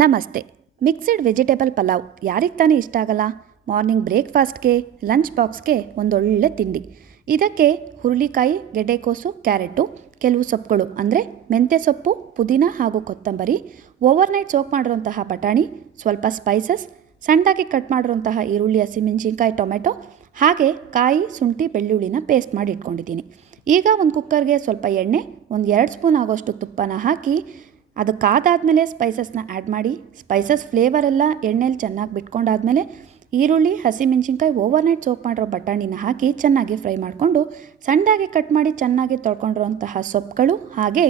ನಮಸ್ತೆ. Mixed vegetable pulao ಯಾರಿಗೆ ತಾನೇ ಇಷ್ಟ ಆಗಲ್ಲ? ಮಾರ್ನಿಂಗ್ ಬ್ರೇಕ್ಫಾಸ್ಟ್ಗೆ, ಲಂಚ್ ಬಾಕ್ಸ್ಗೆ ಒಂದೊಳ್ಳೆ ತಿಂಡಿ. ಇದಕ್ಕೆ ಹುರುಳಿಕಾಯಿ, ಗೆಡ್ಡೆಕೋಸು, ಕ್ಯಾರೆಟು, ಕೆಲವು ಸೊಪ್ಪುಗಳು ಅಂದರೆ ಮೆಂತ್ಯ ಸೊಪ್ಪು, ಪುದೀನ ಹಾಗೂ ಕೊತ್ತಂಬರಿ, ಓವರ್ನೈಟ್ ಸೋಕ್ ಮಾಡಿರುವಂತಹ ಬಟಾಣಿ, ಸ್ವಲ್ಪ ಸ್ಪೈಸಸ್, ಸಣ್ಣದಾಗಿ ಕಟ್ ಮಾಡಿರುವಂತಹ ಈರುಳ್ಳಿ, ಹಸಿಮೆಣಸಿನ್ಕಾಯಿ, ಟೊಮೆಟೊ, ಹಾಗೆ ಕಾಯಿ, ಶುಂಠಿ, ಬೆಳ್ಳುಳ್ಳಿನ ಪೇಸ್ಟ್ ಮಾಡಿ ಇಟ್ಕೊಂಡಿದ್ದೀನಿ. ಈಗ ಒಂದು ಕುಕ್ಕರ್ಗೆ ಸ್ವಲ್ಪ ಎಣ್ಣೆ, ಒಂದು ಎರಡು ಸ್ಪೂನ್ ಆಗೋಷ್ಟು ತುಪ್ಪನ ಹಾಕಿ ಅದು ಕಾದಾದಮೇಲೆ ಸ್ಪೈಸಸ್ನ ಆ್ಯಡ್ ಮಾಡಿ ಸ್ಪೈಸಸ್ ಫ್ಲೇವರ್ ಎಲ್ಲ ಎಣ್ಣೆಲಿ ಚೆನ್ನಾಗಿ ಬಿಟ್ಕೊಂಡಾದ್ಮೇಲೆ ಈರುಳ್ಳಿ ಹಸಿಮೆಣಸಿನ್ಕಾಯಿ ಓವರ್ನೈಟ್ ಸೋಪ್ ಮಾಡಿರೋ ಬಟಾಣಿನ ಹಾಕಿ ಚೆನ್ನಾಗಿ ಫ್ರೈ ಮಾಡಿಕೊಂಡು ಸಣ್ಣದಾಗಿ ಕಟ್ ಮಾಡಿ ಚೆನ್ನಾಗಿ ತೊಳ್ಕೊಂಡಿರೋಂತಹ ಸೊಪ್ಪುಗಳು ಹಾಗೆ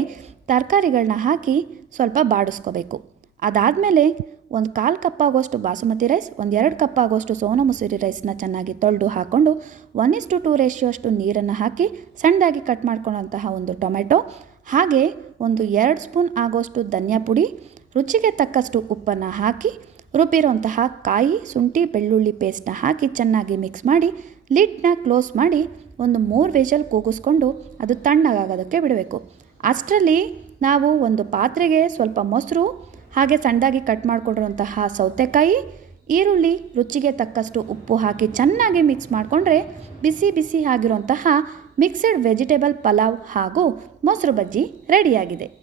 ತರಕಾರಿಗಳನ್ನ ಹಾಕಿ ಸ್ವಲ್ಪ ಬಾಡಿಸ್ಕೋಬೇಕು. ಅದಾದಮೇಲೆ ಒಂದು ಕಾಲು ಕಪ್ ಆಗೋಷ್ಟು ಬಾಸುಮತಿ ರೈಸ್ ಒಂದು ಎರಡು ಕಪ್ ಆಗೋಷ್ಟು ಸೋನಾ ಮಸೂರಿ ರೈಸ್ನ ಚೆನ್ನಾಗಿ ತೊಳೆದು ಹಾಕ್ಕೊಂಡು one is to two ratio ಅಷ್ಟು ನೀರನ್ನು ಹಾಕಿ ಸಣ್ಣದಾಗಿ ಕಟ್ ಮಾಡ್ಕೊಳ್ಳೋಂತಹ ಒಂದು ಟೊಮೆಟೊ ಹಾಗೆ ಒಂದು ಎರಡು ಸ್ಪೂನ್ ಆಗೋಷ್ಟು ಧನಿಯಾ ಪುಡಿ, ರುಚಿಗೆ ತಕ್ಕಷ್ಟು ಉಪ್ಪನ್ನು ಹಾಕಿ ರುಬ್ಬಿರೋಂತಹ ಕಾಯಿ, ಶುಂಠಿ, ಬೆಳ್ಳುಳ್ಳಿ ಪೇಸ್ಟ್ನ ಹಾಕಿ ಚೆನ್ನಾಗಿ ಮಿಕ್ಸ್ ಮಾಡಿ ಲಿಡ್ನ ಕ್ಲೋಸ್ ಮಾಡಿ ಒಂದು ಮೂರು ವೇಜಲ್ ಕೂಗಿಸ್ಕೊಂಡು ಅದು ತಣ್ಣಗಾಗೋದಕ್ಕೆ ಬಿಡಬೇಕು. ಅಷ್ಟರಲ್ಲಿ ನಾವು ಒಂದು ಪಾತ್ರೆಗೆ ಸ್ವಲ್ಪ ಮೊಸರು, ಹಾಗೆ ಸಣ್ಣದಾಗಿ ಕಟ್ ಮಾಡಿಕೊಂಡಿರುವಂತಹ ಸೌತೆಕಾಯಿ, ಈರುಳ್ಳಿ, ರುಚಿಗೆ ತಕ್ಕಷ್ಟು ಉಪ್ಪು ಹಾಕಿ ಚೆನ್ನಾಗಿ ಮಿಕ್ಸ್ ಮಾಡಿಕೊಂಡ್ರೆ ಬಿಸಿ ಬಿಸಿ ಆಗಿರುವಂತಹ ಮಿಕ್ಸಡ್ ವೆಜಿಟೇಬಲ್ ಪಲಾವ್ ಹಾಗೂ ಮೊಸರು ಬಜ್ಜಿ ರೆಡಿಯಾಗಿದೆ.